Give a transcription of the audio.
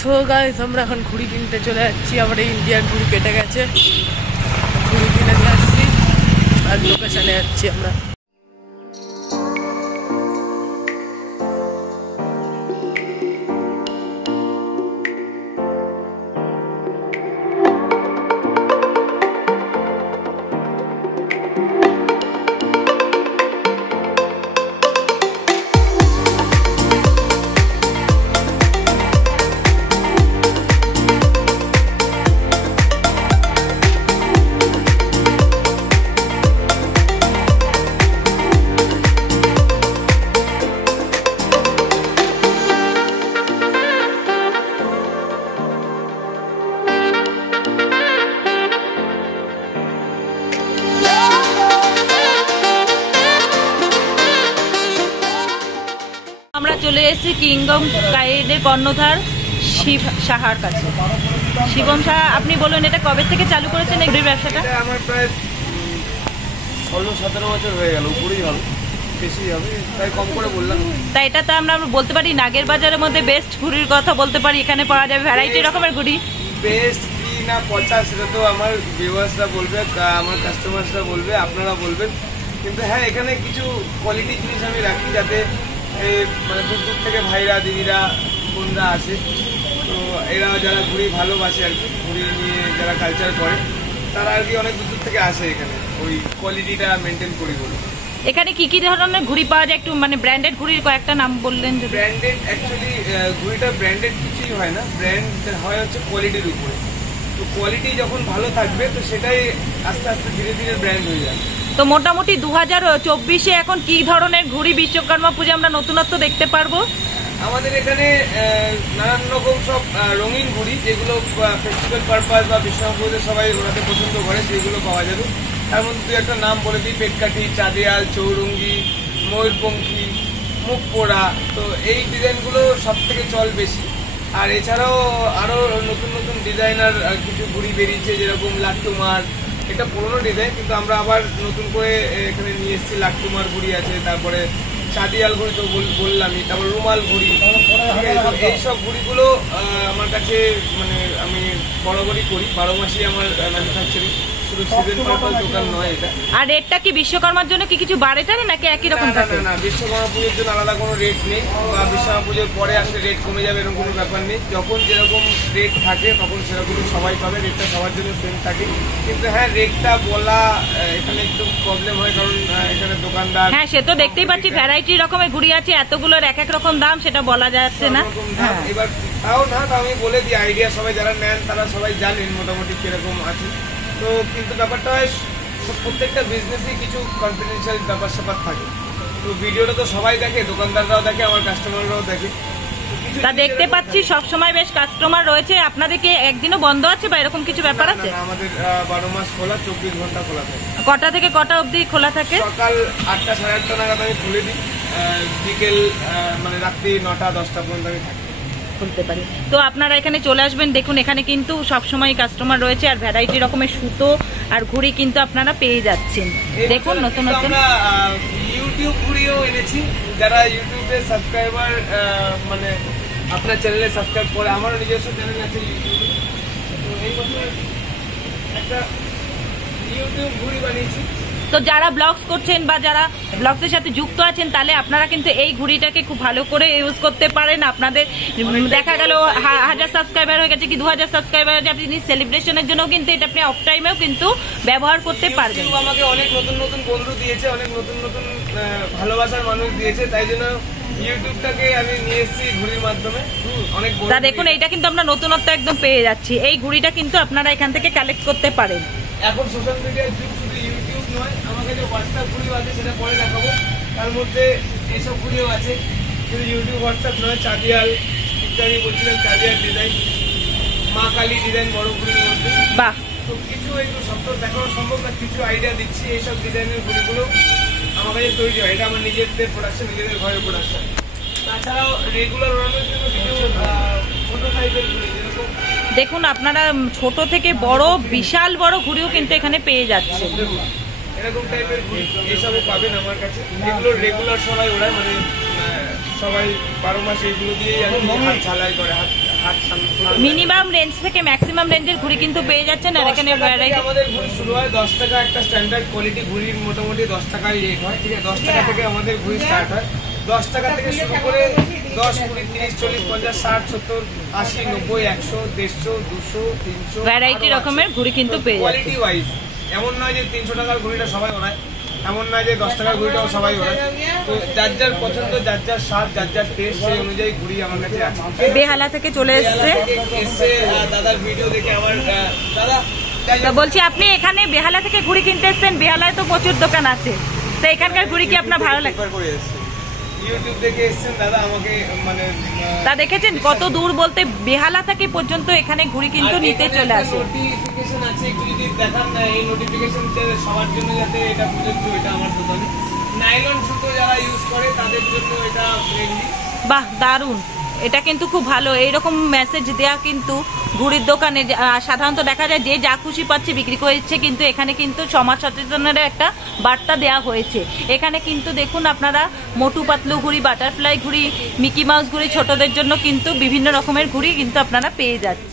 So guys আমরা এখন ঘুড়ি কিনতে চলে যাচ্ছি। আমার এই ইন্ডিয়ান ঘুড়ি কেটে গেছে, ঘুড়ি কিনে নিয়ে আসছি আর লোকেশনে যাচ্ছি আমরা। আমরা চলে এসেছি কিংডম গাইডের কর্ণধার শিব সাহার কাছে। শিবম সাহা, আপনি বলুন এটা কবে থেকে চালু করেছেন এই ঘুড়ির ব্যবসাটা? আমার প্রায় 16-17 বছর হয়ে গেল, উপরেই হবে, বেশি হবে, তাই কম করে বললাম। তাই এটা তো আমরা বলতে পারি নাগের বাজারের মধ্যে বেস্ট ঘুড়ির কথা বলতে পারি। এখানে পাওয়া যাবে ভ্যারাইটি রকমের ঘুড়ি। বেস্ট কি না পচা সেটা তো আমার ভিউয়ার্সরা বলবে, আমার কাস্টমার্সরা বলবে, আপনারা বলবেন। কিন্তু হ্যাঁ, এখানে কিছু কোয়ালিটি জিনিস আমি রাখি যাতে মানে দূর দূর থেকে ভাইরা, দিদিরা, বোনরা আসে। তো এরা যারা ঘুড়ি ভালোবাসে আর কি, ঘুড়ি নিয়ে যারা কালচার করে, তারা আর কি অনেক দূর দূর থেকে আসে এখানে ওই কোয়ালিটিটা মেনটেন করি বলে। এখানে কি কি ধরনের ঘুড়ি পাওয়া যায় একটু মানে ব্র্যান্ডেড ঘুড়ির কয়েকটা নাম বললেন? ব্র্যান্ডেড অ্যাকচুয়ালি ঘুড়িটা ব্র্যান্ডেড কিছুই হয় না, ব্র্যান্ড হয় হচ্ছে কোয়ালিটির উপরে। তো কোয়ালিটি যখন ভালো থাকবে তো সেটাই আস্তে আস্তে ধীরে ধীরে ব্র্যান্ড হয়ে যাবে। তো মোটামুটি 2024-এ এখন কি ধরনের ঘুড়ি বিশ্বকর্মা পুজো আমরা নতুনত্ব দেখতে পারবো? আমাদের এখানে নানান রকম সব রঙিন ঘুড়ি, যেগুলো ফেস্টিভ্যাল পারপাস বা বিশ্বকর্মা পুজোতে সবাই ওনাতে পছন্দ করে, সেগুলো পাওয়া যাবে। তার মধ্যে দু একটা নাম বলে দিই: পেটকাঠি, চাঁদিয়াল, চৌরঙ্গি, ময়ূরপঙ্খী, মুখ পোড়া। তো এই ডিজাইনগুলো সব থেকে চল বেশি। আর এছাড়াও আরও নতুন নতুন ডিজাইনার কিছু ঘুড়ি বেরিয়েছে, যেরকম লাট্টুমার। এটা পুরোনো ডিজাইন, কিন্তু আমরা আবার নতুন করে এখানে নিয়ে এসেছি। লাট্টুমার ঘুড়ি আছে, তারপরে চাঁদিয়াল ঘুড়ি তো বললামই, তারপর রুমাল ঘুড়ি। এইসব ঘুড়িগুলো আমার কাছে মানে আমি বরাবরই করি, 12 মাসই আমার ম্যানুফ্যাকচারিং, শুধু সিজন পারপাস দোকান নয় এটা। আর রেটটা কি বিশ্বকর্মার জন্য কি কিছু বাড়ে টানে নাকি একই রকম থাকে? না, বিশ্বকর্মা পুজোর জন্য আলাদা কোনো রেট নেই, বা বিশ্বকর্মা পুজোর পরে আসলে রেট কমে যাবে এরকম কোনো ব্যাপার নেই। যখন যেরকম রেট থাকে তখন সেরকমই সবাই পাবে, রেটটা সবার জন্য সেম থাকে। কিন্তু হ্যাঁ, রেটটা বলা এখানে একটু প্রবলেম হয়, কারণ এখানে দোকানদার। হ্যাঁ, সে তো দেখতেই পাচ্ছি ভ্যারাইটি রকমের ঘুড়ি আছে, এতগুলোর এক এক রকম দাম, সেটা বলা যাচ্ছে না। এবার তাও আমি বলে দিই, আইডিয়া সবাই যারা নেন তারা সবাই জানেন মোটামুটি কিরকম আছে। তো কিন্তু ব্যাপারটা হয় প্রত্যেকটা বিজনেসই কিছু কনফিডেন্সিয়াল ব্যাপার স্যাপার থাকে। তো ভিডিওটা তো সবাই দেখে, দোকানদাররাও দেখে, আমার কাস্টমাররাও দেখে। তা দেখতে পাচ্ছি সবসময় বেশ কাস্টমার রয়েছে। আপনাদেরকে একদিনও বন্ধ আছে বা এরকম কিছু ব্যাপার আছে? আমাদের 12 মাস খোলা, 24 ঘন্টা খোলা থাকে। কটা থেকে কটা অবধি খোলা থাকে? সকাল 8টা, 8:30 নাগাদ আমি খুলে দিই, বিকেল মানে রাত্রি 9টা-10টা পর্যন্ত আমি থাকি, খুলতে পারি। তো আপনারা এখানে চলে আসবেন, দেখুন এখানে কিন্তু সবসময় কাস্টমার রয়েছে, আর ভ্যারাইটি রকমের সুতো আর ঘুড়ি কিন্তু আপনারা পেয়ে যাচ্ছেন। দেখুন নতুন নতুন ইউটিউব ঘুড়িও এনেছি। যারা ইউটিউবে সাবস্ক্রাইবার, মানে আপনার চ্যানেলে সাবস্ক্রাইব করে, আমারও নিজস্ব চ্যানেল আছে ইউটিউবে, তো এই বছর একটা ইউটিউব ঘুড়ি বানিয়েছি। তো যারা ব্লগস করছেন বা যারা ব্লগসের সাথে যুক্ত আছেন, তাহলে আপনারা কিন্তু এই ঘুড়িটাকে খুব ভালো করে ইউজ করতে পারেন। আপনাদের দেখা গেল 1000 সাবস্ক্রাইবার হয়ে গেছে কি 2000 সাবস্ক্রাইবার হয়ে গেছে, আপনি সেলিব্রেশনের জন্য কিন্তু এটা আপনি অফ টাইমেও কিন্তু ব্যবহার করতে পারবেন। আমাকে অনেক নতুন নতুন বন্ধু দিয়েছে, অনেক নতুন নতুন ভালোবাসার মানুষ দিয়েছে, তাই জন্য ইউটিউবটাকে আমি নিয়ে এসেছি ঘুড়ির মাধ্যমে। অনেক তা দেখুন, এইটা কিন্তু আমরা নতুনত্ব একদম পেয়ে যাচ্ছি। এই ঘুড়িটা কিন্তু আপনারা এখান থেকে কালেক্ট করতে পারেন। এখন সোশ্যাল মিডিয়ার যুগ, শুধু ইউটিউব নয়, আমাকে যে হোয়াটসঅ্যাপ ঘুড়িও আছে সেটা পরে দেখাবো। তার মধ্যে এইসব ঘুড়িও আছে, শুধু ইউটিউব হোয়াটসঅ্যাপ নয়। চাঁদিয়াল ইত্যাদি বলছিলাম, চাঁদিয়াল ডিজাইন, মা কালী ডিজাইন বড় ঘুড়ির মধ্যে। বাহ, তো কিছু একটু সত্য দেখানো সম্ভব না, কিছু আইডিয়া দিচ্ছি। এইসব ডিজাইনের ঘুড়িগুলো আমার কাছে তৈরি হয়, এটা আমার নিজেদের প্রোডাকশন, নিজেদের ঘরের প্রোডাকশন। তাছাড়াও রেগুলার ওড়ানোর জন্য কিছু ছোট সাইজের ঘুড়ি, যেরকম দেখুন আপনারা ছোট থেকে বড় বিশাল বড় ঘুড়িও কিন্তু এখানে পেয়ে যাচ্ছে। এরকম টাইপের ঘুড়ি এসবও পাবেন আমার কাছে, যেগুলো রেগুলার সবাই ওড়ায়, মানে সবাই 12 মাস এইগুলো দিয়েই আর কি হাত ঝালাই করে, হাত মিনিমাম রেঞ্জ থেকে ম্যাক্সিমাম রেঞ্জের ঘুড়ি কিন্তু পেয়ে যাচ্ছেন। আর এখানে ভ্যারাইটি আমাদের ঘুড়ি শুরু হয় 10 টাকা, একটা স্ট্যান্ডার্ড কোয়ালিটি ঘুড়ির মোটামুটি 10 টাকায় রেট হয়, ঠিক আছে? 10 টাকা থেকে আমাদের ঘুড়ি স্টার্ট হয়। 10 টাকা থেকে শুরু করে 10, 20, 30, 40, 50, 60, 70, 80, 90, 100, 150, 200, 300 ভ্যারাইটি রকমের ঘুড়ি কিন্তু পেয়ে যাচ্ছে। কোয়ালিটি ওয়াইজ এমন নয় যে 300 টাকার ঘুড়িটা সবাই ওড়ায়, এমন নয় যে 10 টাকার ঘুড়িটাও সবাই ওড়ায়। তো যার যার পছন্দ, যার যার স্বাদ, যার যার টেস্ট, সেই অনুযায়ী ঘুড়ি আমার কাছে আছে। বেহালা থেকে চলে এসছে দাদার ভিডিও দেখে আমার দাদা তো বলছি আপনি এখানে বেহালা থেকে ঘুড়ি কিনতে এসছেন। বেহালায় তো প্রচুর দোকান আছে, তো এখানকার ঘুড়ি কি আপনার ভালো লাগে? ইউটিউব দেখে এসেছেন দাদা, আমাকে মানে তা দেখেছেন কত দূর বলতে বেহালা থেকে পর্যন্ত এখানে ঘুড়ি কিন্তু নিতে চলে আসে। নোটিফিকেশন আছে, একটু যদি দেখান না এই নোটিফিকেশন সবার জন্য, যাতে এটা প্রযোজ্য। এটা আমার দোকানে নাইলন সুতো যারা ইউজ করে তাদের জন্য এটা ফ্রেন্ডলি। বাহ, দারুণ, এটা কিন্তু খুব ভালো। এইরকম মেসেজ দেয়া কিন্তু ঘুড়ির দোকানে সাধারণত দেখা যায় যে যা খুশি পাচ্ছে বিক্রি করছে, কিন্তু এখানে কিন্তু সমাজ সচেতনের একটা বার্তা দেয়া হয়েছে। এখানে কিন্তু দেখুন আপনারা মোটু পাতলু ঘুড়ি, বাটারফ্লাই ঘুড়ি, মিকি মাউস ঘুড়ি, ছোটদের জন্য কিন্তু বিভিন্ন রকমের ঘুড়ি কিন্তু আপনারা পেয়ে যাচ্ছেন।